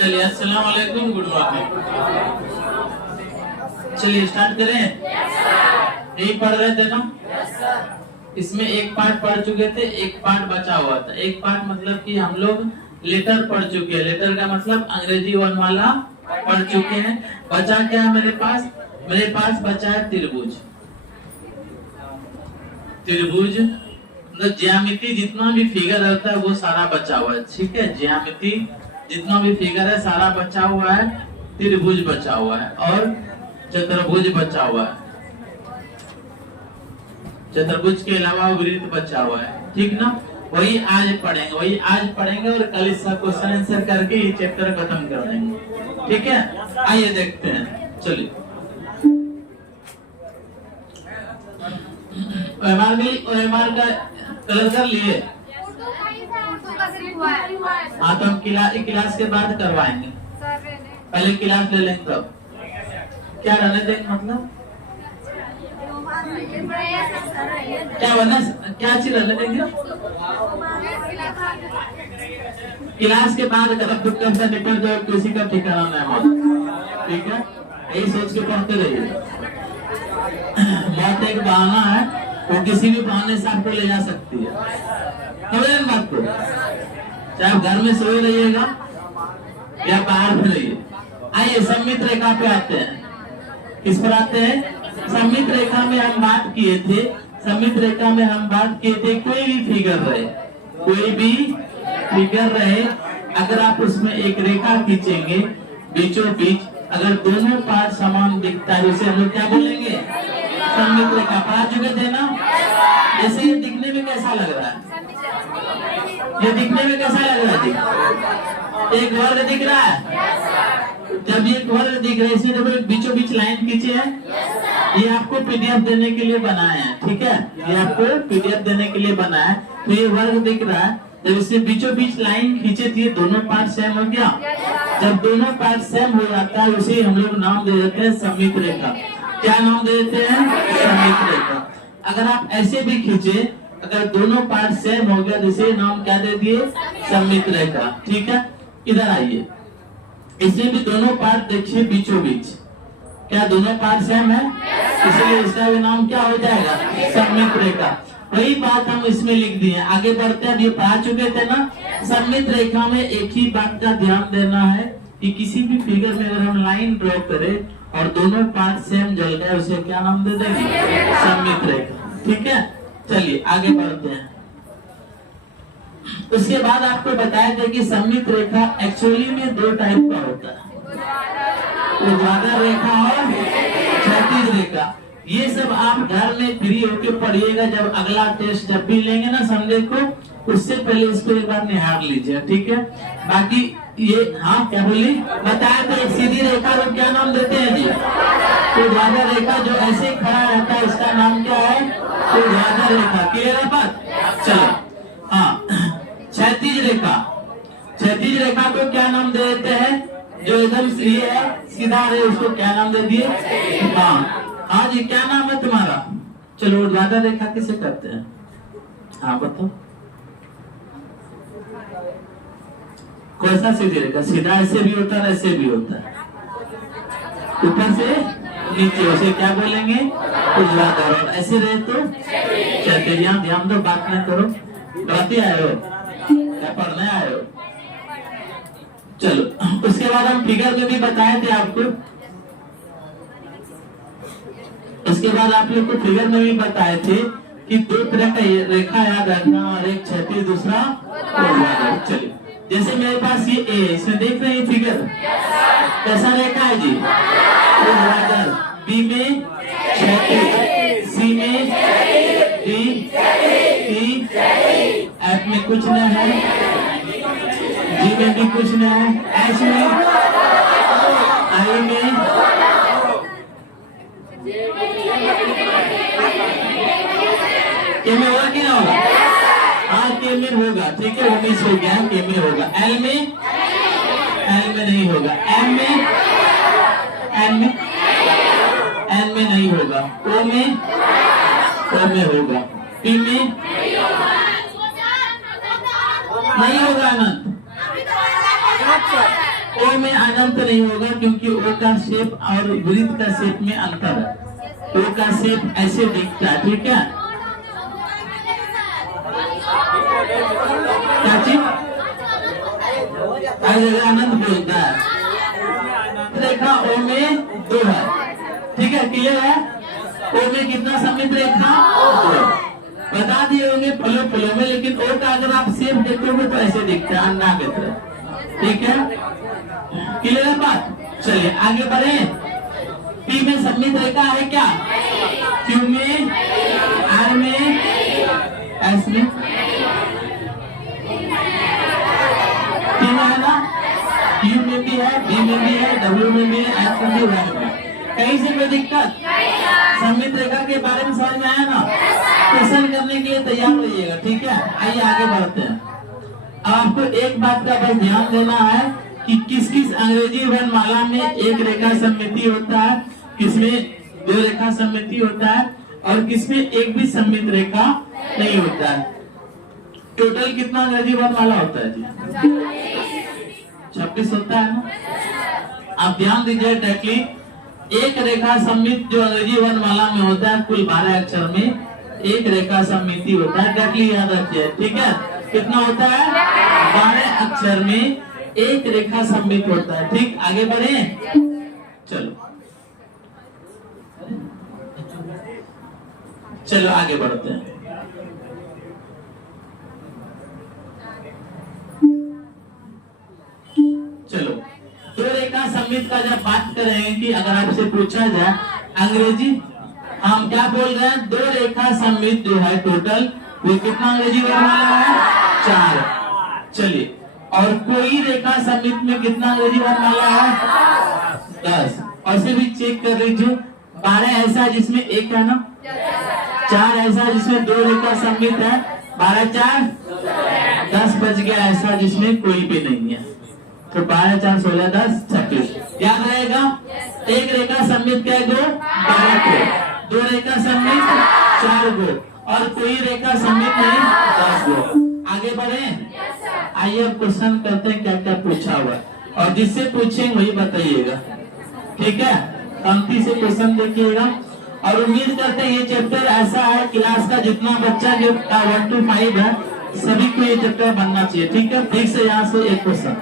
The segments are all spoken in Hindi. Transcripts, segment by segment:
चलिए अस्सलाम वालेकुम, गुड मॉर्निंग। चलिए स्टार्ट करें। यही पढ़ रहे थे ना? इसमें एक पार्ट पढ़ चुके थे, एक पार्ट बचा हुआ था। एक पार्ट मतलब कि हम लोग लेटर पढ़ चुके हैं। लेटर का मतलब अंग्रेजी वर्णमाला पढ़ चुके हैं। बचा क्या है मेरे पास? मेरे पास बचा है त्रिभुज। त्रिभुज मतलब ज्यामिति, जितना भी फिगर होता है वो सारा बचा हुआ है। ठीक है, ज्यामिति जितना भी फिगर है सारा बचा हुआ है। त्रिभुज बचा हुआ है और चतुर्भुज बचा हुआ है। चतुर्भुज के अलावा वृत्त बचा हुआ है। ठीक ना? वही आज पढ़ेंगे और कल इसका क्वेश्चन आंसर करके ये चैप्टर खत्म कर देंगे। ठीक है, आइए देखते हैं। चलिए ओएमआर का कलर कर लिए। हाँ तो हम क्लास के बाद करवाएंगे। पहले क्लास ले लेंगे तब। क्या रहने देंगे मतलब क्या बना, क्या चीज रहने देंगे? क्लास के बाद कब से निकल जाओ, किसी का ठिकाना नहीं। ठीक है, यही सोच के पढ़ते रहिए। मौत एक बहाना है, वो किसी भी बहाने से आपको ले जा सकती है। समझ बात को? चाहे आप घर में सोए रहिएगा या बाहर में रहिए। आइए सममित रेखा पे आते हैं। किस पर आते हैं? सममित रेखा में हम बात किए थे। सममित रेखा में हम बात किए थे कोई भी फिगर रहे, कोई भी फिगर रहे, अगर आप उसमें एक रेखा खींचेंगे बीचों बीच, अगर दोनों पार्ट समान दिखता है उसे हम लोग क्या बोलेंगे? सममित रेखा। पढ़ा चुके थे ना? जैसे ये दिखने में कैसा लग रहा है? ये दिखने में कैसा लग रहा है? एक वर्ग दिख रहा है। जब ये वर्ग दिख रहा है, इसमें जब बीचों बीच लाइन खींचे हैं, ये आपको पीडीएफ देने के लिए बनाए हैं। ठीक है, ये आपको पीडीएफ देने के लिए बनाया है। तो ये वर्ग दिख रहा है, जब इससे बीचों बीच लाइन खींचे थी, दोनों पार्ट सेम हो गया। जब दोनों पार्ट सेम हो जाता है उसे हम लोग नाम दे देते हैं सममित रेखा। क्या नाम दे देते हैं? सममित रेखा। अगर आप ऐसे भी खींचे, अगर दोनों पार्ट सेम हो गया, जिसे नाम क्या दे दिए? सममित रेखा। ठीक है, इधर आइए। इसमें भी दोनों पार्ट देखिए बीचों बीच, क्या दोनों पार्ट सेम है? इसलिए इसका भी नाम क्या हो जाएगा? सममित रेखा। वही बात हम इसमें लिख दिए। आगे बढ़ते हैं। ये पढ़ा चुके थे ना? सममित रेखा में एक ही बात का ध्यान देना है कि किसी भी फिगर में अगर हम लाइन ड्रॉ करें और दोनों पार्ट सेम जल गए, उसे क्या नाम दे देंगे? सममित रेखा। ठीक है, चलिए आगे बढ़ते हैं। उसके बाद आपको बताया था कि सममित रेखा एक्चुअली में दो टाइप का होता है, ऊर्ध्वाधर रेखा और क्षैतिज रेखा। ये सब आप घर में फ्री होके पढ़िएगा। जब अगला टेस्ट जब भी लेंगे ना संडे को, उससे पहले इसको एक बार निहार लीजिए। ठीक है, बाकी ये हाँ क्या बोली बताया था, एक सीधी रेखा को क्या नाम देते हैं जी? ऊर्ध्वाधर रेखा जो ऐसे खड़ा रहता है उसका नाम क्या है? ऊर्ध्वाधर रेखा। क्लियर है बात? चलो हाँ, क्षैतिज रेखा। क्षैतिज रेखा को क्या नाम दे देते हैं? जो एकदम ये है सीधा है, उसको क्या नाम दे दिए? हाँ हाँ जी, क्या नाम है तुम्हारा? चलो ऊर्ध्वाधर रेखा किसे कहते हैं? हाँ बताओ। कौन सा सीधी रेखा? सीधा ऐसे भी होता है, ऐसे भी होता है, ऊपर से नीचे, उसे क्या बोलेंगे? ऊर्ध्वाधर। ऐसे रहे तो क्षैतिज। यहाँ ध्यान दो, बात न करो। डरते आए हो क्या? पढ़ने आए हो? चलो उसके बाद हम फिगर में भी बताए थे आपको। उसके बाद आप लोग को फिगर में भी बताए थे कि दो तरह का रेखा याद रखना, और एक क्षैतिज दूसरा ऊर्ध्वाधर। चलिए जैसे मेरे पास ये ए, इसमें देख रहे हैं फिगर कैसा रेखा है जी? ऊर्ध्वाधर। बी में क्षैतिज, सी में डी, ई, एफ में कुछ नहीं है, जी में भी कुछ नहीं है, एच में, आई में, के में होगा कि ना होगा? हाँ के में होगा। ठीक है, 19 हो गया, के में होगा। एल में, एल में नहीं होगा। एम में, एन में, एन में नहीं होगा। ओ में, ओ में होगा। पी में नहीं होगा। अनंत ओ में अनंत नहीं होगा क्योंकि ओ का शेप और वृत्त का शेप में अंतर है। ओ का शेप ऐसे दिखता है, ठीक है। क्या चीज हर जगह अनंत बोलता है। रेखा ओ में 2 है, ठीक है, क्लियर है। ओ में कितना समित रेखा? 2। बता दिए होंगे फलों फलों में, लेकिन ओ का अगर आप शेप देखोगे तो ऐसे दिखता है अन्ना की तरह, ठीक है, क्लियर है बात। चलिए आगे बढ़े। पी में समित रेखा है क्या? क्यू में, आर में, एस में, टी में है ना, यू में भी है, बी में भी है, डब्ल्यू में भी है, एच में भी है। कहीं से कोई दिक्कत? समित रेखा के बारे में समझ में आया ना? क्वेश्चन करने के लिए तैयार रहिएगा, ठीक है। आइए आगे बढ़ते हैं। आपको एक बात का बस ध्यान देना है कि किस किस अंग्रेजी वर्णमाला में एक रेखा सममिति होता है, किसमें 2 रेखा सममिति होता है और किसमें एक भी सममित रेखा नहीं होता है। टोटल कितना अंग्रेजी वर्णमाला होता है जी? 26 होता है ना। आप ध्यान दीजिए डायरेक्टली, एक रेखा सममित जो अंग्रेजी वर्णमाला में होता है कुल 12 अक्षर में एक रेखा सममिति होता है, डायरेक्टली याद रखिए, ठीक है। कितना होता है? 12 अक्षर में एक रेखा सममित होता है, ठीक। आगे बढ़े, चलो चलो आगे बढ़ते हैं। चलो 2 रेखा सममित का जब बात करें कि अगर आपसे पूछा जाए अंग्रेजी, हम क्या बोल रहे हैं? 2 रेखा सममित जो है टोटल वो कितना अंग्रेजी वर्णमाला है? 4। चलिए, और कोई रेखा सममित में कितना अंग्रेजी वर्णमाला है? 10। और से भी चेक कर लीजिए, 12 ऐसा जिसमें एक है ना, 4 ऐसा जिसमें 2 रेखा सममित है, 12 4 10 बच गया ऐसा जिसमें कोई भी नहीं है। तो 12 4 16 10 26 याद रहेगा। एक रेखा सममित क्या गो? 12 को, 2 रेखा सममित 4 गो और कोई रेखा सममित नहीं 10 गो। आगे बढ़े, आइए अब क्वेश्चन करते हैं क्या क्या पूछा हुआ और जिससे पूछेंगे वही बताइएगा, ठीक है। पंक्ति से क्वेश्चन देखिएगा और उम्मीद करते हैं ये चैप्टर ऐसा है क्लास का जितना बच्चा जो 1 to 5 है सभी को ये चैप्टर बनना चाहिए, ठीक है। ठीक से यहाँ से एक क्वेश्चन,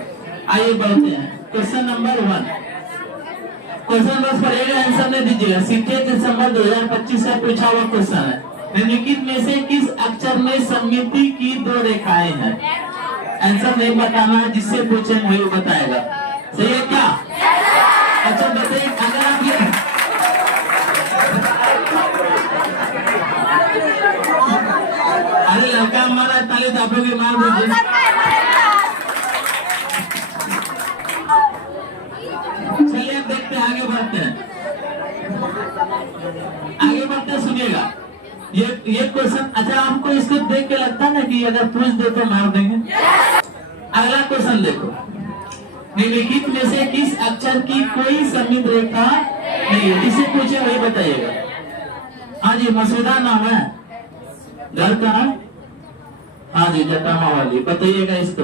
आइए बढ़ते हैं। क्वेश्चन नंबर 1, क्वेश्चन बस पढ़ेगा, आंसर नहीं दीजिएगा। 27 दिसंबर 2025 से पूछा हुआ क्वेश्चन है, निम्नलिखित में से किस अक्षर में सममिति की 2 रेखाएं हैं? आंसर नहीं बताना है, जिससे पूछे वही बताएगा, सही है क्या? अच्छा बताइए, अगर आप ये अरे लड़का हमारा ताली दापोगे मार दीजिए। चलिए देखते हैं, आगे बढ़ते हैं, आगे बढ़ते हैं, सुनिएगा ये क्वेश्चन। अच्छा आपको इसको देख के लगता है ना कि अगर पूछ दे तो मार देंगे। अगला क्वेश्चन देखो, निम्नलिखित में से किस अक्षर की कोई सममित रेखा नहीं है? जिसे पूछे वही बताइएगा। हाँ जी, मसूदा नाम है, घर कहाँ? हाँ जी, जटामा वाली, बताइएगा इसको।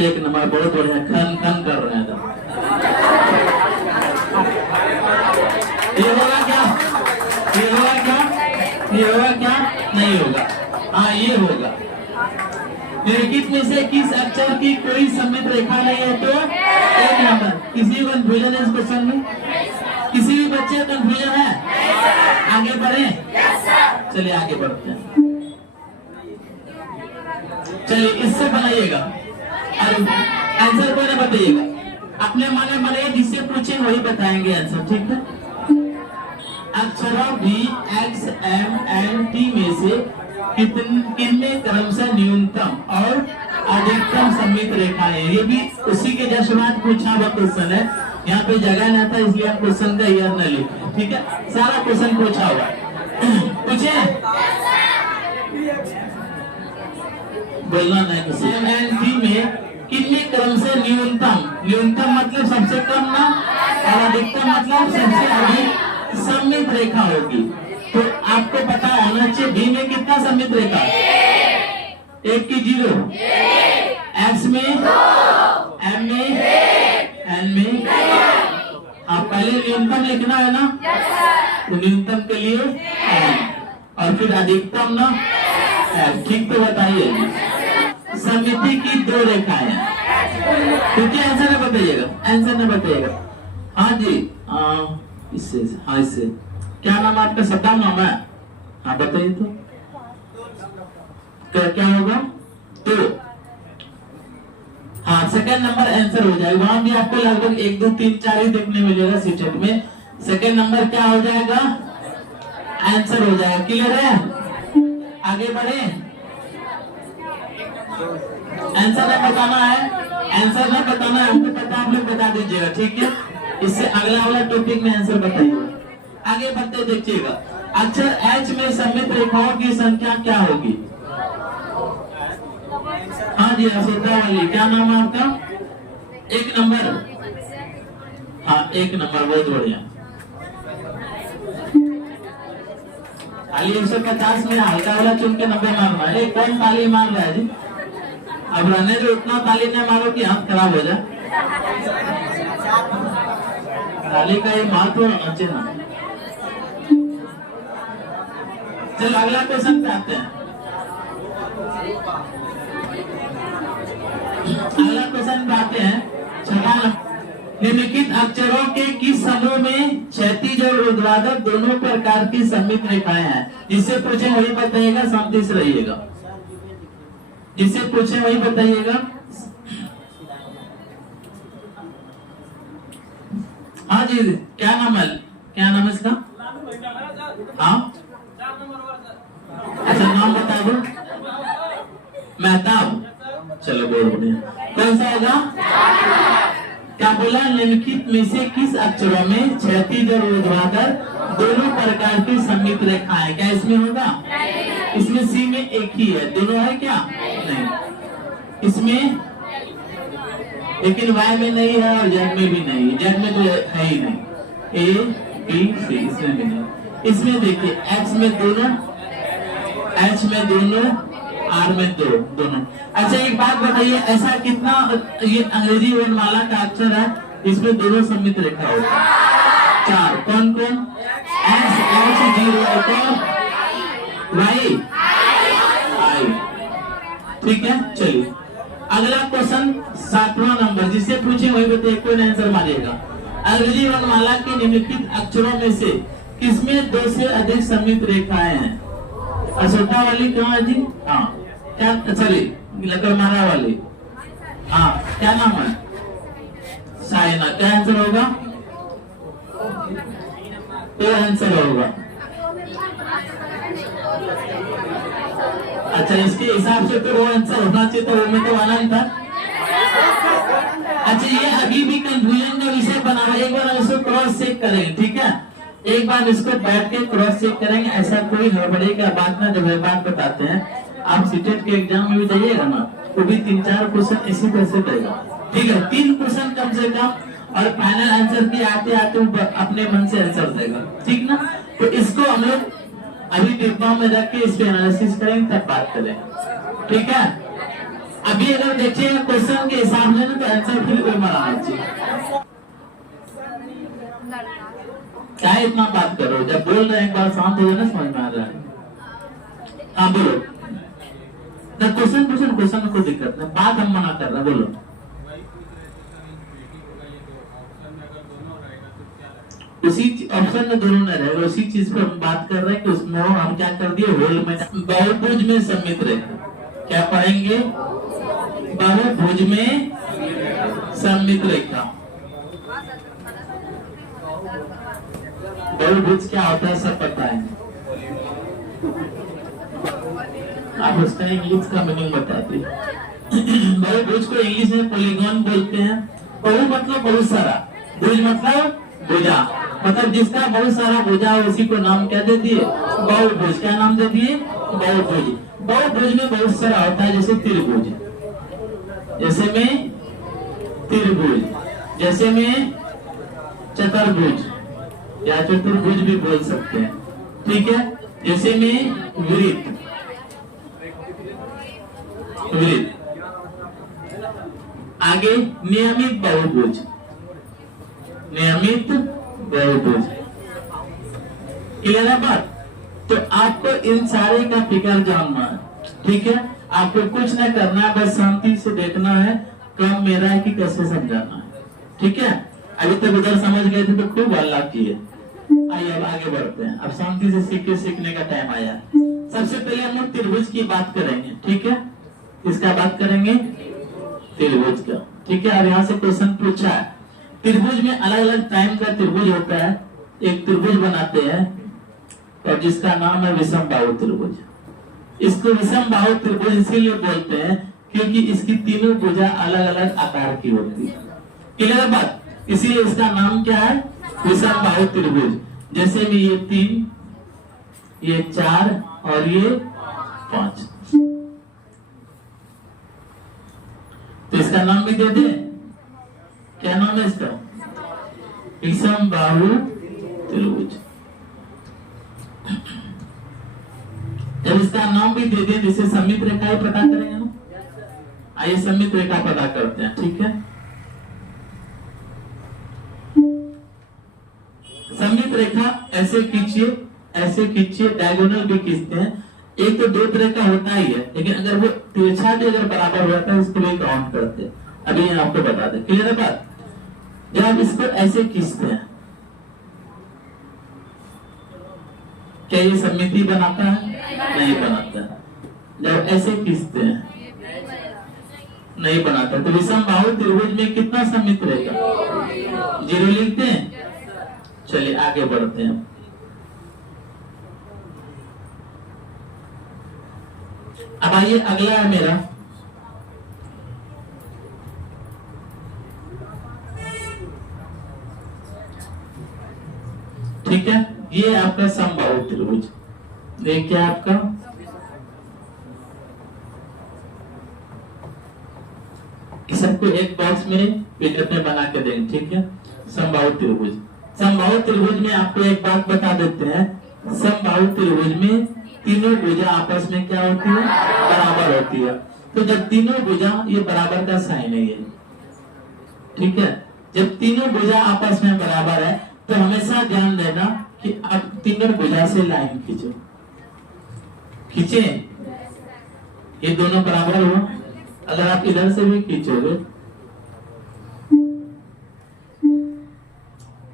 1 नंबर, बहुत बढ़िया, खन खन कर रहे हैं। ये होगा क्या? ये होगा क्या? ये होगा क्या? नहीं होगा। हाँ ये होगा। निम्नलिखित में से किस अक्षर की कोई सममित रेखा नहीं है? तो 1 नंबर। किसी को कंफ्यूजन है इस क्वेश्चन में? किसी भी बच्चे को कंफ्यूजन है? आगे बढ़े, चलिए आगे बढ़ते हैं। चलिए इससे बनाइएगा और आंसर को ना बताइएगा, अपने माने बनाइए, जिससे पूछे वही बताएंगे आंसर, ठीक है। अक्षरों भी एक्स एम एन टी में से किनमें क्रमशः न्यूनतम और अधिकतम सममित रेखाएं? ये भी उसी के जस्ट बाद पूछा हुआ क्वेश्चन है, यहाँ पे जगह नहीं था इसलिए हम क्वेश्चन का ईयर न लिखे, ठीक है। सारा क्वेश्चन पूछा हुआ पूछे, बोलना नहीं किसी। एम एन टी में किनमें क्रमशः न्यूनतम, न्यूनतम मतलब सबसे कम ना, और अधिकतम मतलब सबसे अधिक सममित रेखा होगी। तो आपको पता होना चाहिए बी में कितना सममित रेखा? 1 की 0, एक्स में, एम में न्यूनतम लिखना है ना, तो न्यूनतम के लिए और फिर अधिकतम ना, ठीक तो बताइए। समिति की दो रेखाएं, ठीक है, आंसर नहीं बताइएगा, आंसर नहीं बताइएगा। हाँ जी, इससे, हाँ इससे क्या नाम है आपका, सद्दाम नाम है, हाँ बताइए तो क्या होगा, तो हाँ सेकंड नंबर आंसर हो जाएगा। वहां भी आपको लगभग 1 2 3 4 ही देखने मिलेगा सीटेट में। सेकंड नंबर क्या हो जाएगा, आंसर हो जाएगा। क्लियर है, आगे बढ़े। आंसर नहीं बताना है, आंसर नहीं बताना है, हमको पता, आप लोग बता दीजिएगा, ठीक है। इससे अगला वाला टॉपिक में आंसर बताइए। आगे बढ़ते देखिएगा, अक्षर एच में सममित रेखाओं की संख्या क्या होगी। हाँ जी अशोका वाली, क्या नाम है आपका, 1 नंबर, हाँ 1 नंबर, बहुत बढ़िया। ताली 150 में हल्का वाला चुन के 90 मारना है। कौन ताली मार रहा है जी, अब रहने जो उतना ताली नहीं मारो कि हाथ खराब हो जाए। ताली का ये महत्व अच्छे ना। चलो अगला क्वेश्चन पे आते हैं। अगला क्वेश्चन पे आते हैं, छठा। निम्नलिखित अक्षरों के किस समूह में क्षैतिज और ऊर्ध्वाधर दोनों प्रकार की सममित रेखाएं हैं। जिससे पूछे वही बताइएगा, शांति से रहिएगा। जिससे पूछे वही बताइएगा। हाँ जी, क्या नाम है, क्या नाम है इसका, हाँ अच्छा नाम बता दो, मेहताब, चलो बहुत बढ़िया। कौन सा होगा, क्या बोला, निम्नलिखित में से किस अक्षरों में क्षैतिज और ऊर्ध्वाधर दोनों प्रकार की सममित रेखाएं, क्या इसमें होगा, इसमें सी में एक ही है, दोनों है क्या, नहीं इसमें, लेकिन वाई में नहीं है और जेड में भी नहीं, जेड में तो है ही नहीं, ए बी सी इसमें भी नहीं। इसमें देखिए एक्स में दोनों, एच में दोनों, आर में दोनों। अच्छा एक बात बताइए, ऐसा कितना ये अंग्रेजी वर्णमाला का अक्षर है इसमें दोनों सममित रेखा हो, 4, कौन कौन, एस एच जी वाई आई, ठीक है। चलिए अगला क्वेश्चन 7वां नंबर, जिससे पूछे वही बताइए, कोई आंसर मारिएगा। अंग्रेजी वर्णमाला के निम्नलिखित अक्षरों में से किसमें 2 से अधिक सममित रेखाएं हैं। अशोका वाली कहाँ है जी, हाँ क्या, चलिए लकड़मारा वाली, हाँ क्या नाम है, साइना, क्या आंसर होगा, तो आंसर होगा। अच्छा इसके हिसाब से तो वो आंसर होना चाहिए, तो वो में तो आना नहीं था। अच्छा ये अभी भी कंफ्यूजन का विषय बना है, एक बार इसको क्रॉस चेक करेंगे, ठीक है, एक बार इसको बैठ के क्रॉस चेक करेंगे। ऐसा कोई हड़बड़ी का बात ना, जब बात बताते हैं आप सीटेट के एग्जाम में भी जाइएगा ना, तो भी 3-4 क्वेश्चन इसी तरह से देगा, ठीक है, 3 क्वेश्चन कम से कम, और फाइनल आंसर की आते आते अपने मन से आंसर देगा, ठीक ना। तो इसको हम लोग अभी डिब्बा में रख के इस पे एनालिसिस करेंगे, तब बात करें, ठीक है। अभी अगर देखिएगा क्वेश्चन के हिसाब से ना, तो आंसर फिर कोई मारना चाहिए। क्या इतना बात करो, जब बोल रहे हैं एक बार शांत हो जाना, समझ में आ रहा है। हाँ बोलो, क्वेश्चन में कोई दिक्कत नहीं, बात हम मना कर रहे, बोलो। उसी ऑप्शन में दोनों नहीं रहेगा, उसी चीज पे हम बात कर रहे हैं कि उसमें हम क्या कर दिए, होल में बहुभुज में सममित रेखा, क्या पढ़ेंगे, बहुभुज में सममित रेखा। बहुभुज क्या होता है सब पता है, आप उसका इंग्लिश का मीनिंग बताते हैं। बहुभुज को इंग्लिश में पॉलीगॉन बोलते हैं। बहु मतलब बहुत सारा, भुज मतलब भुजा, मतलब जिसका बहुत सारा भुजा है उसी को नाम क्या दे दिए, बहुभुज। क्या नाम दे दिए, बहुभुज। बहुभुज में बहुत सारा होता है, जैसे त्रिभुज, जैसे में त्रिभुज, जैसे में चतुर्भुज या चतुर्भुज भी बोल सकते हैं, ठीक है, जैसे में वृत्त, वृत्त। आगे नियमित बहुभुज, नियमित वेरी गुड, क्लियर है बात। तो आपको इन सारे का फिगर जानना है, ठीक है। आपको कुछ नहीं करना है, बस शांति से देखना है काम मेरा है कि कैसे समझाना है, ठीक है। अभी तक उधर समझ गए थे तो खूब हल्ला किए। आइए अब आगे बढ़ते हैं, अब शांति से सीखने का टाइम आया। सबसे पहले हम लोग त्रिभुज की बात करेंगे, ठीक है। इसका बात करेंगे त्रिभुज का, ठीक है। और यहाँ से क्वेश्चन पूछा है, त्रिभुज में अलग अलग टाइम का त्रिभुज होता है। एक त्रिभुज बनाते हैं और जिसका नाम है विषम बाहु त्रिभुज। इसको विषम बाहु त्रिभुज इसीलिए बोलते हैं क्योंकि इसकी तीनों भुजा अलग अलग आकार की होती है, क्लियर बात। इसीलिए इसका नाम क्या है, विषम बाहु त्रिभुज। जैसे भी ये 3, ये 4 और ये 5, तो इसका नाम भी दे दे। क्या नाम है इसका, विषम बाहु त्रिभुज। जब इसका नाम भी दे दे, जिसे सममित रेखा ही पता करेंगे ना। आइए सममित रेखा पता करते हैं, ठीक है। सममित रेखा ऐसे खींचिए, ऐसे खींचिए, डायगोनल भी खींचते हैं। एक तो दो तरह का होता ही है, लेकिन अगर वो तिरछा भी अगर बराबर होता है उसको भी काउंट करते हैं। अभी आपको बता दें, क्लियर है बात। जब आप इसको ऐसे खींचते हैं, क्या ये सममिति बनाता है, नहीं बनाता है। जब ऐसे खींचते हैं, नहीं बनाता। तो विषम बाहु त्रिभुज में कितना सममित रहेगा, 0 लिखते हैं। चलिए आगे बढ़ते हैं। अब आइए अगला है मेरा, ठीक है। ये आपका समबाहु त्रिभुज, ये क्या आपका सबको एक बॉक्स में पीडीएफ में बना के देंगे, ठीक है। समबाहु त्रिभुज, समबाहु त्रिभुज में आपको एक बात बता देते हैं, समबाहु त्रिभुज में तीनों भुजा आपस में क्या होती है, बराबर होती है। तो जब तीनों भुजा, ये बराबर का साइन है ये, ठीक है। जब तीनों भुजा आपस में बराबर है तो हमेशा ध्यान देना कि आप तीनों भुजा से लाइन खींचो, खींचे, ये दोनों बराबर हो। अगर आप इधर से भी खींचोगे,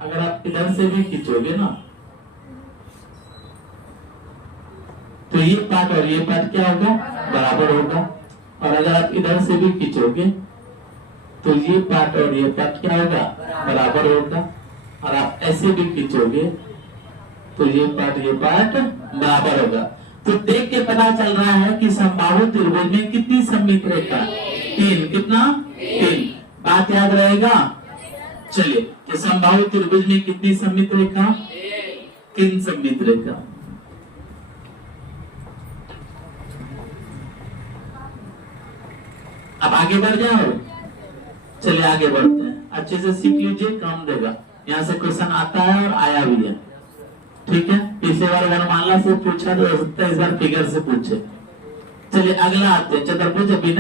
अगर आप इधर से भी खींचोगे ना, तो ये पार्ट और ये पार्ट क्या होगा, बराबर होगा। और अगर आप इधर से भी खींचोगे तो ये पार्ट और ये पार्ट क्या होगा, बराबर होगा। और आप ऐसे भी खींचोगे तो ये पार्ट बराबर होगा। तो देख के पता चल रहा है कि समबाहु त्रिभुज में कितनी सममित रेखा, 3, कितना 3, बात याद रहेगा। चलिए, तो समबाहु त्रिभुज में कितनी सममित रेखा, 3 सममित रेखा। अब आगे बढ़ जाओ, चलिए आगे बढ़ते हैं। अच्छे से सीख लीजिए, काम देगा। यहाँ से क्वेश्चन आता है और आया भी है, ठीक है। पिछले बार वर्णमाला से पूछा तो हो सकता है इस बार फिगर से पूछे। चलिए अगला आते हैं, चतुर्भुज। अभी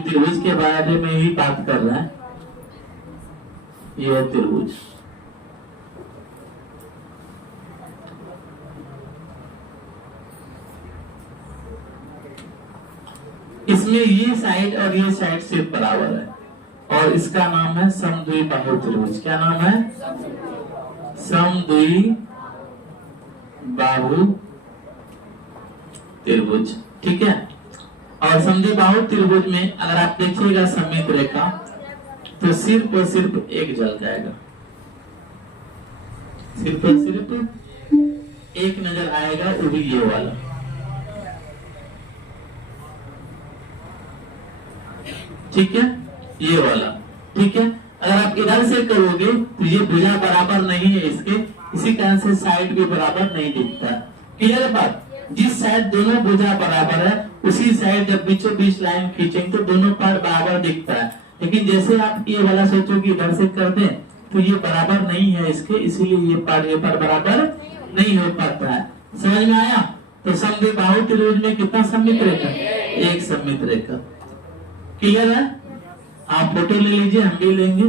त्रिभुज के बारे में ही बात कर रहे हैं। ये है त्रिभुज, इसमें ये साइड और ये साइड सिर्फ बराबर है और इसका नाम है समद्विबाहु त्रिभुज। क्या नाम है, समद्विबाहु त्रिभुज, ठीक है। और समद्विबाहु त्रिभुज में अगर आप देखिएगा सममित रेखा, तो सिर्फ और सिर्फ एक जल जाएगा, सिर्फ और सिर्फ एक नजर आएगा, वो भी ये वाला, ठीक है, ये वाला, ठीक है। अगर आप इधर से करोगे तो ये भुजा बराबर नहीं है इसके, इसी कारण से साइड भी बराबर नहीं दिखता। क्लियर बात। जिस साइड दोनों भुजा बराबर है उसी साइड जब बीचों बीच लाइन खींचेंगे तो दोनों पार्ट बराबर दिखता है। लेकिन जैसे आप ये वाला सोचो कि इधर से कर दें तो ये बराबर नहीं है इसके, इसीलिए ये पार्ट बराबर नहीं हो पाता है। समझ में आया। तो समद्विबाहु त्रिभुज में कितना सममित रेखा, एक सममित रेखा। क्लियर है। आप फोटो ले लीजिए, हम भी लेंगे।